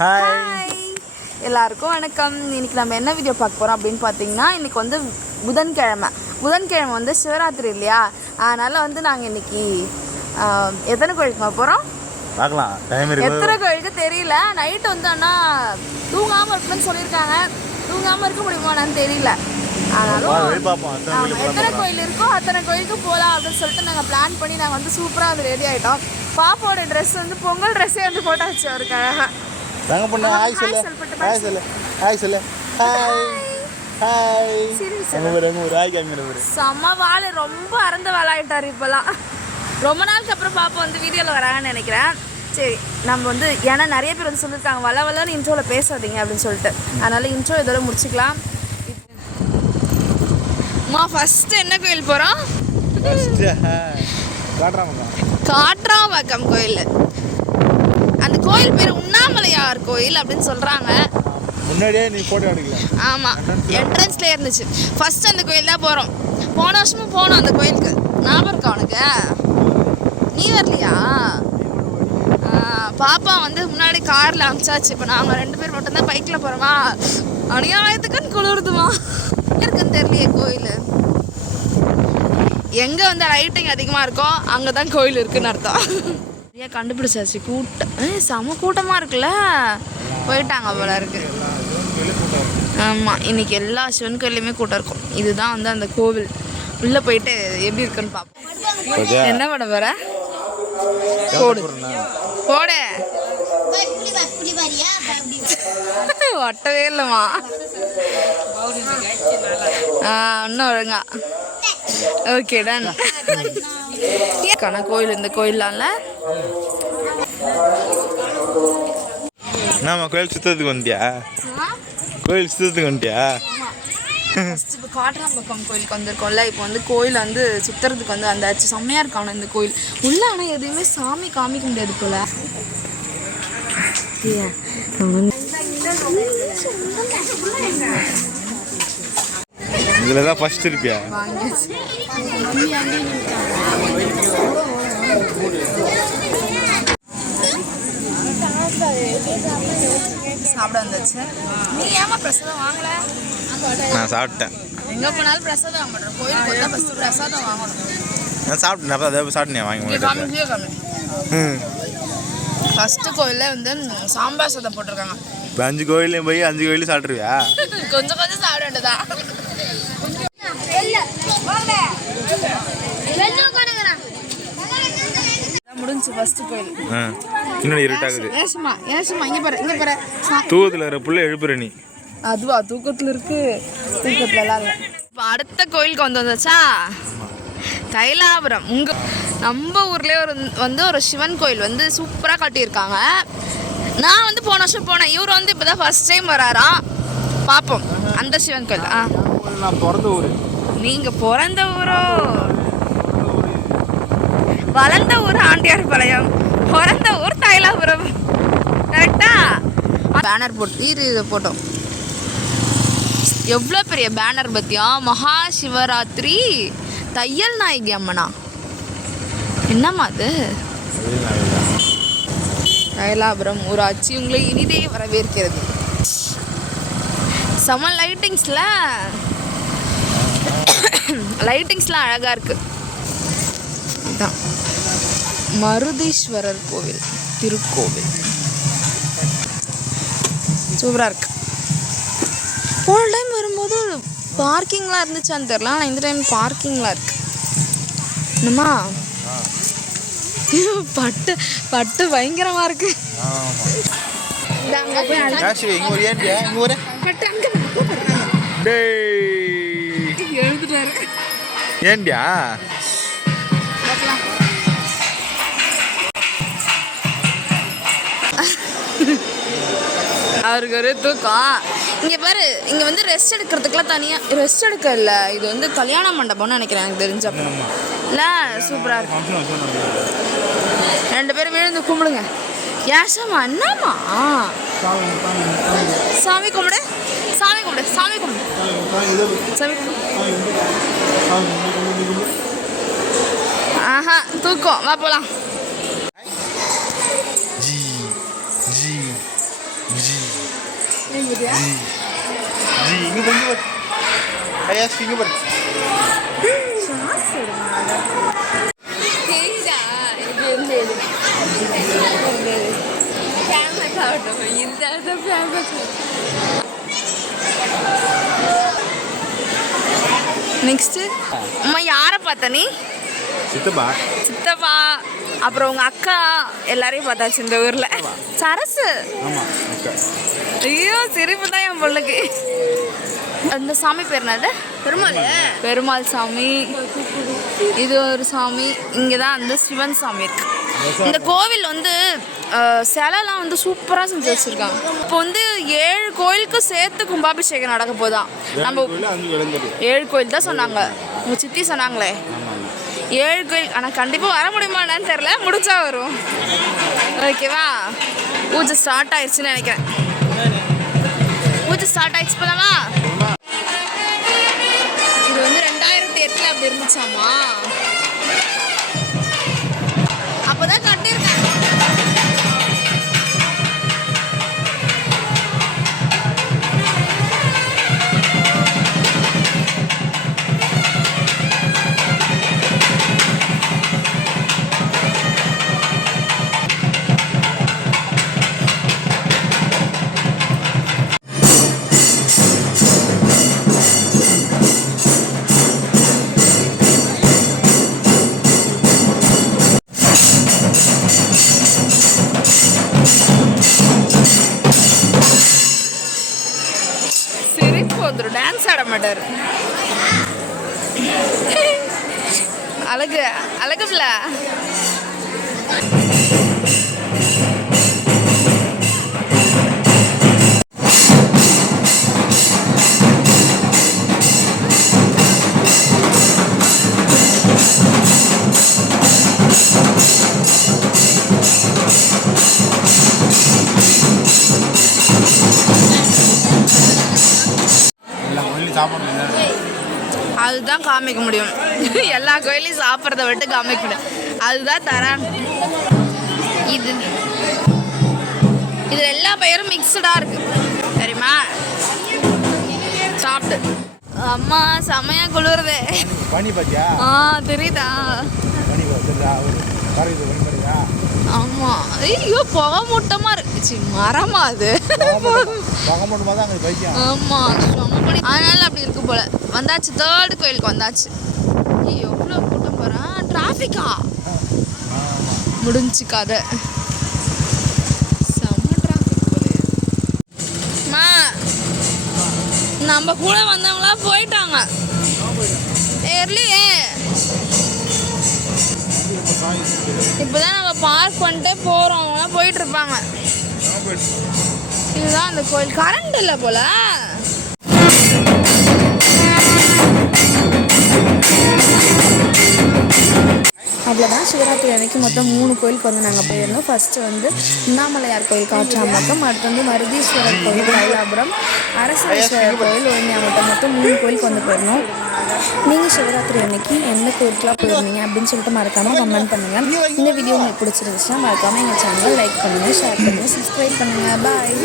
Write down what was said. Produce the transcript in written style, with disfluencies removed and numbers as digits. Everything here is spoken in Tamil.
ஹாய் எல்லாருக்கும் வணக்கம். இன்னைக்கு நம்ம என்ன வீடியோ பார்க்க போகிறோம் அப்படின்னு பார்த்தீங்கன்னா, இன்னைக்கு வந்து புதன்கிழமை வந்து சிவராத்திரி இல்லையா, அதனால் வந்து நாங்கள் இன்னைக்கு எத்தனை கோயிலுக்கு போகிறோம் பார்க்கலாம். டைம் இருக்கு. எத்தனை கோயிலுக்கு தெரியல. நைட்டு வந்து ஆனால் தூங்காமல் இருக்கணும்னு சொல்லியிருக்காங்க. தூங்காமல் இருக்க முடியுமான்னு தெரியல. ஆனாலும் எத்தனை கோயில் இருக்கோ அத்தனை கோயிலுக்கு போகலாம் அப்படின்னு சொல்லிட்டு நாங்கள் பிளான் பண்ணி நாங்கள் வந்து சூப்பராக வந்து ரெடி ஆகிட்டோம். பாப்பாவோட ட்ரெஸ் வந்து பொங்கல் ட்ரெஸ்ஸே வந்து போட்டாச்சு அவருக்காக. செம்ம வாழை ரொம்ப அறந்த வாழாயிட்டார் இப்போலாம். ரொம்ப நாளுக்கு அப்புறம் பாப்பா வந்து வீடியோவில் வராங்கன்னு நினைக்கிறேன். சரி, நம்ம வந்து ஏன்னா நிறைய பேர் வந்து சொல்லியிருக்காங்க வளன்னு இன்ட்ரோவில் பேசாதீங்க அப்படின்னு சொல்லிட்டு, அதனால் இன்ட்ரோ இதோட முடிச்சுக்கலாம். ஃபர்ஸ்ட் என்ன கோயில் போகிறோம்? காட்ராம்பாக்கம் கோயில். அந்த கோயில் பேர் உண்ணாமலையார் கோயில் அப்படின்னு சொல்கிறாங்க. முன்னாடியே நீ போட்டோ எடுக்கல. ஆமாம், என்ட்ரன்ஸ்லேயே இருந்துச்சு. ஃபர்ஸ்ட் அந்த கோயில் தான் போகிறோம். போன வருஷமும் போனோம் அந்த கோயிலுக்கு. ஞாபகம் இருக்கா உனக்கு? நீ வரலையா? பாப்பா வந்து முன்னாடி காரில் அமிச்சாச்சு. இப்போ நாங்கள் 2 பேர் மட்டும்தான் பைக்கில் போகிறோமா. அநியாயத்துக்குன்னு குளிருதுமா இருக்குன்னு தெரியலையே. கோயில் எங்கே வந்து லைட்டிங் அதிகமாக இருக்கோ அங்கே தான் கோயில் இருக்குன்னு அர்த்தம். நிறையா கண்டுபிடிச்சாச்சு. செம கூட்டமாக இருக்குல்ல. போயிட்டாங்க போல இருக்கு. ஆமாம், இன்னைக்கு எல்லா சிவன் கோயிலையுமே கூட்டம் இருக்கும். இதுதான் வந்து அந்த கோவில். உள்ளே போயிட்டு எப்படி இருக்குன்னு பார்ப்போம். என்ன பண்ண போற? போடு போடு. ஒட்டவே இல்லைம்மா. இன்னும் ஒழுங்கா. Okay done. கோயில் இந்த கோயிலால நாம கோயில் சுத்தத்துக்கு வந்தியா? கோயில் சுத்தத்துக்கு வந்தியா? இப்போ காட்ராம்பாக்கம் கோயிலுக்கு வந்திருக்கோம்ல. இப்போ வந்து கோயில் வந்து சுற்றுறதுக்கு வந்து வந்தாச்சு. செம்மையாக இருக்கான இந்த கோயில் உள்ள. ஆனால் எதுவுமே சாமி காமிக்க முடியாது போல. இதில் தான் ஃபர்ஸ்ட் இருப்பியா? சாப்பிட வந்தாச்சு. நீ ஏமா பிரசாதம் வாங்கல? நான் சாப்பிட்டேன். எங்கே போனாலும் பிரசாதம் வாங்க மாட்டேன். கோயிலுக்கு வந்தால் ஃபஸ்ட்டு பிரசாதம் வாங்கணும். நான் சாப்பிட்டேன். அப்போ அதை சாப்பிட்டேன் வாங்கி. ஃபஸ்ட்டு கோயிலில் வந்து சாம்பார் சாதம் போட்டிருக்காங்க. இப்போ 5 கோயிலையும் போய் 5 கோயிலையும் சாப்பிட்ருவியா? கொஞ்சம் கொஞ்சம் சாப்பிட வேண்டியதான். முடிஞ்சு ஃபர்ஸ்ட் கோயில். இன்னும் இருட்டாகுது. ஏசுமா இங்கே பாரு. தூக்கத்தில் இருக்கிற புள்ள எழுப்புற நீ. அதுவா? தூக்கத்தில் இருக்கு. தூக்கத்துலலாம் இல்லை. இப்போ அடுத்த கோயிலுக்கு வந்தாச்சா. தைலாபுரம். நம்ம ஊர்லேயே ஒரு சிவன் கோயில் வந்து சூப்பராக கட்டியிருக்காங்க. நான் வந்து போன வருஷம் போனேன். இவர் வந்து இப்போ தான் ஃபர்ஸ்ட் டைம் வராராம். பார்ப்போம் அந்த சிவன் கோயில். நான் பிறந்த ஊர். நீங்கள் பிறந்த ஊரோ? வளர்ந்த ஊர் ஆண்டியார்பாளையம், பிறந்த ஊர் தைலாபுரம். கரெக்டா? பேனர் போட்டு போட்டோம். எவ்வளோ பெரிய பேனர் பத்தியா. மகா சிவராத்திரி தையல் நாயகி அம்மனா. என்னம்மா அது? தைலாபுரம் ஊராட்சி உங்களை இனிதே வரவேற்கிறது. செம லைட்டிங்ஸ்லாம் அழகாக இருக்கு. மருதீஸ்வரர் கோவில் திருக்கோவில் சூப்பராக இருக்கு. போன டைம் வரும்போது பார்க்கிங்லாம் இருந்துச்சான்னு தெரியல. ஆனால் இந்த டைம் பார்க்கிங்லாம் இருக்கு. என்னம்மா பட்டு பயங்கரமா இருக்கு. எழுதுட்டாரு. ஏண்டியா? அவருக்கு ஒரு தூக்கம். இங்கே பாரு, இங்கே வந்து ரெஸ்ட் எடுக்கிறதுக்குலாம் தனியாக ரெஸ்ட் எடுக்க இல்லை. இது வந்து கல்யாண மண்டபம்னு நினைக்கிறேன் எனக்கு தெரிஞ்சப்போ. இல்லை சூப்பராக இருக்கு. 2 பேரும் விழுந்து கும்பிடுங்க. ஏசாமா என்னம்மா? சாமி கும்பிடு. ஆஹா தூக்கம். வா போலாம். ஜி இங்கே கொஞ்சம் பாரு ஐயாஸ் இங்கே பாரு நெக்ஸ்ட்டு அம்மா யாரை பார்த்த நீ? சித்தப்பா சித்தப்பா, அப்புறம் உங்கள் அக்கா எல்லாரையும் பார்த்தாச்சு இந்த ஊரில். சரசு. ஆமாம் அக்கா. ஐயோ சிரிப்பு தான் என் பொண்ணுக்கு. அந்த சாமி பேர் என்னது? பெருமாள். பெருமாள் சாமி. இது ஒரு சாமி. இங்கே தான் அந்த சிவன் சாமி இருக்கு. இந்த கோவில் வந்து சிலைலாம் வந்து சூப்பராக செஞ்சு வச்சுருக்காங்க. இப்போ வந்து 7 கோயிலுக்கு சேர்த்து கும்பாபிஷேகம் நடக்க போதான். நம்ம 7 கோயில் தான் சொன்னாங்க, உங்கள் சித்தி சொன்னாங்களே 7 கோயில். ஆனால் கண்டிப்பாக வர முடியுமா என்னன்னு தெரில, முடிச்சா வரும். ஓகேவா? பூஜை ஸ்டார்ட் ஆயிடுச்சுன்னு நினைக்கிறேன். பூஜை ஸ்டார்ட் ஆயிடுச்சு போலாமா? இது வந்து 2008 அப்படி இருந்துச்சாமா, அப்போதான் கட்டியிருக்காங்க. வந்துடும், டான்ஸ் ஆட மாட்டார். அழகு அழகு பிள்ளை. அதுதான் காமிக்க முடியும். எல்லா கோயிலையும் சாப்பிட்றத விட்டு காமிக்க முடியும். அதுதான் தரான். இது எல்லா பயிரும் மிக்சடாக இருக்கு தெரியுமா? சாப்பிட்டு அம்மா செமையா குளிருது. தெரியுதா? ஆமா. ஐயோ புகை மூட்டமா இருக்கு. மரமா அது? ஆமா அதனால அப்படி இருக்கு போல. வந்தாச்சு, 3rd கோயிலுக்கு வந்தாச்சு. எவ்வளோ கூட்டம் போகிறேன். டிராஃபிக்கா முடிஞ்சு கதை. செம்ம டிராஃபிக் போல. நம்ம கூட வந்தவங்களாம் போயிட்டாங்க ஏர்லியே. இப்போதான் நம்ம பார்க் பண்ணிட்டே போகிறோம், அவங்களாம் போயிட்டு இருப்பாங்க. இதுதான் அந்த கோயில். கரண்ட் இல்லை போல. அவ்வளோதான். சிவராத்திரி அன்னைக்கு மொத்தம் 3 கோயிலுக்கு வந்து நாங்கள் போயிருந்தோம். ஃபஸ்ட்டு வந்து அண்ணாமலையார் கோயில் காற்றாம்பக்கம், அடுத்து வந்து மருதீஸ்வரர் கோயில் தைலாபுரம், அரசேஸ்வரர் கோயில் ஒன்றியாமட்டம், மொத்தம் 3 கோயிலுக்கு வந்து போயிருந்தோம். நீங்கள் சிவராத்திரி அன்னைக்கு எந்த கோயிலுக்குலாம் போயிருந்தீங்க அப்படின்னு சொல்லிட்டு மறக்காமல் கமெண்ட் பண்ணுங்கள். இந்த வீடியோ உங்களுக்கு பிடிச்சிருந்துச்சுன்னா மறக்காமல் எங்கள் சேனலை லைக் பண்ணுங்கள், ஷேர் பண்ணுங்கள், சப்ஸ்கிரைப் பண்ணுங்கள். பாய்.